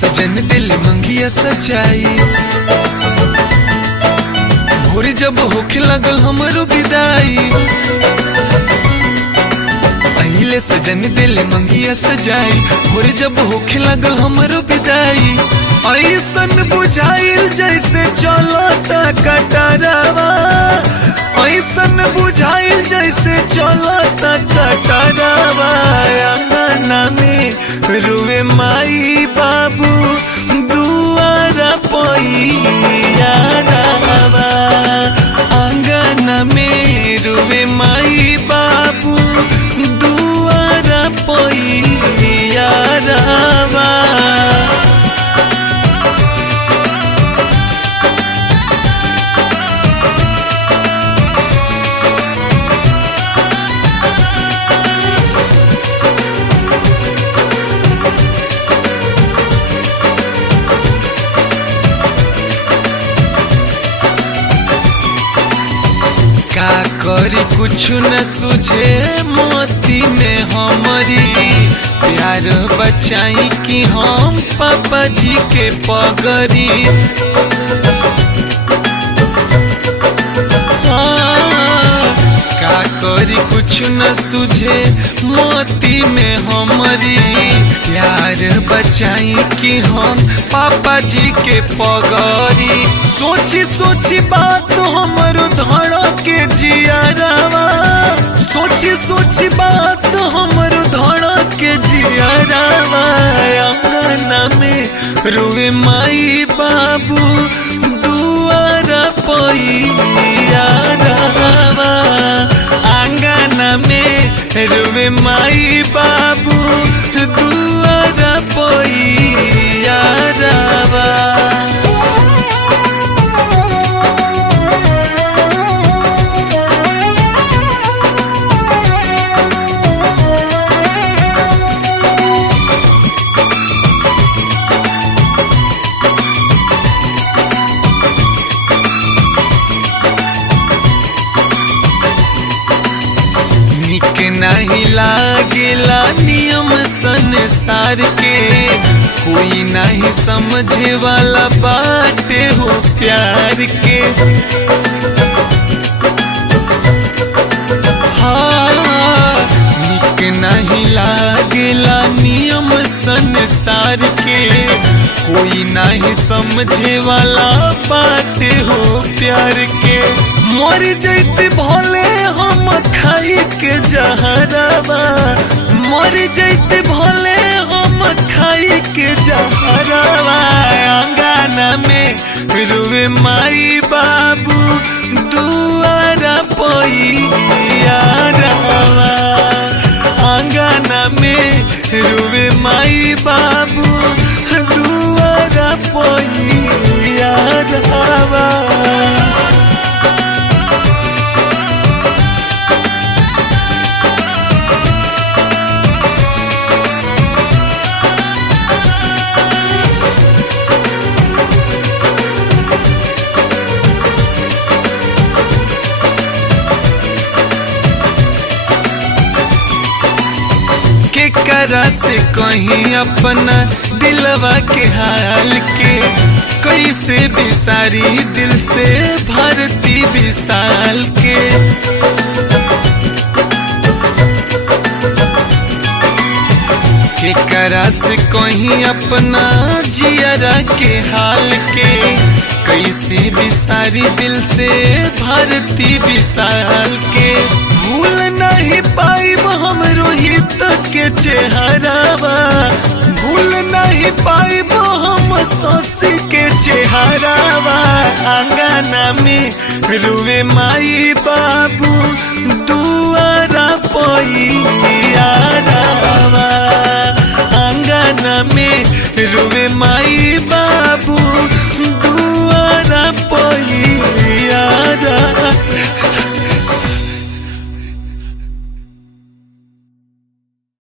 सजन दिल मंगिया सजाई। भोर जब होखे लगल हमरो विदाई, पहले सजन दिल मंगिया सजाई। भोर जब होखे लगल हमरो विदाई, ऐसन बुझाइल जैसे चलता कटरावा, ऐसन बुझाइल जैसे चलता कटरावा। अंगना में रुवे माई बाबू दुआरा पैया रावा। अंगना में रुवे माई बाबू दुआरा पैया रावा। का करी कुछ न सुझे मोती में हमारी, प्यार बचाई कि हम पापा जी के पगरी। का करी कुछ न सुझे मोती में हमारी, प्यार बचाई कि हम पापा जी के पगरी। सोची सोची बात हमरो धड़ के जियारावा, सोची सोची बात हमरो धड़ के जियारावा। अंगना में रुवे माई बाबू दुआरा पैया रावा। अंगना में रुवे माई बाबू दुआरा पैया रावा। नहीं लागेला नियम संसार के, कोई नहीं समझे वाला बाटे हो प्यार के। हाँ, निक नहीं लागेला नियम संसार के, कोई नहीं समझे वाला बाटे हो प्यार के। मर जैते भले हम खाई के जहरावा, मर जैते भले हम खाई के जहरावा। अंगना में रुवे माई बाबू दुआरा पैया रावा। अंगना में रुवे माई बाबू दुआरा पैया रावा। केकरा से कहीं अपना दिलवा के हाल के, कैसे बिसारी दिल से भरती विशाल के। केकरा से कहीं अपना जियरा के हाल के, कैसे बिसारी दिल से भरती विशाल के। भूल नहीं पाइब हम रोहित के चेहरावा, भूल नहीं पाइब हम शशि के चेहरावा। अंगना में रुवे माई बाबू दुआरा पैया रावा। अंगना में रुवे माई बाबू दुआरा पैया